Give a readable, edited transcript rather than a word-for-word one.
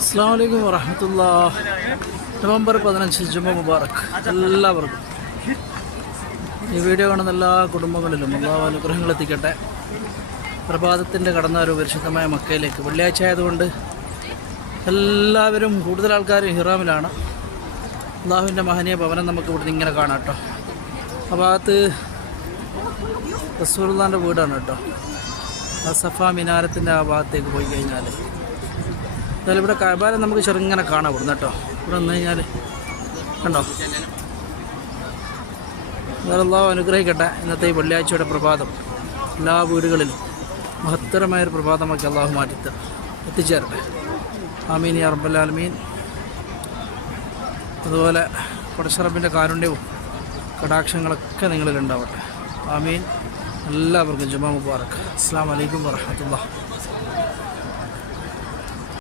അസ്സലാമു അലൈക്കും വറഹ്മത്തുള്ളാഹി. നവംബർ 15 ജുമ മുബാറക് എല്ലാവർക്കും. ഈ വീഡിയോ കാണുന്ന എല്ലാ കുടുംബങ്ങളിലും അല്ലാഹു അനുഗ്രഹങ്ങൾ എത്തിക്കട്ടെ. പ്രഭാതത്തിൻ്റെ കടന്നൊരു പരിശുദ്ധമായ മക്കയിലേക്ക് വെള്ളിയാഴ്ച ആയതുകൊണ്ട് എല്ലാവരും കൂടുതൽ ആൾക്കാർ ഹിറാമിലാണ്. അള്ളാഹുവിൻ്റെ മഹനീയ ഭവനം നമുക്ക് ഇവിടുന്ന് ഇങ്ങനെ കാണാം കേട്ടോ. ആ ഭാഗത്ത് റസൂലുള്ളാഹിൻ്റെ വീടാണ് കേട്ടോ. ആ സഫ മിനാരത്തിൻ്റെ ആ ഭാഗത്തേക്ക് പോയി കഴിഞ്ഞാൽ എന്നാലും ഇവിടെ കഅബാനെ നമുക്ക് ചെറുങ്ങനെ കാണാം ഇവിടുന്ന് കേട്ടോ. ഇവിടെ വന്നു കഴിഞ്ഞാൽ കണ്ടോ. അല്ലാഹു അനുഗ്രഹിക്കട്ടെ. ഇന്നത്തെ ഈ വെള്ളിയാഴ്ചയുടെ പ്രഭാതം എല്ലാ വീടുകളിലും മഹത്തരമായൊരു പ്രഭാതമാക്കി അള്ളാഹു മാറ്റി എത്തിച്ചേരട്ടെ. ആമീൻ യാ റബ്ബൽ ആലമീൻ. അതുപോലെ പടച്ചറബിൻ്റെ കാരുണ്യവും കടാക്ഷങ്ങളൊക്കെ നിങ്ങളിലുണ്ടാവട്ടെ. ആമീൻ. എല്ലാവർക്കും ജുമാ മുബാറക്. അസ്സലാമു അലൈക്കും വറഹ്മത്തുള്ളാഹി.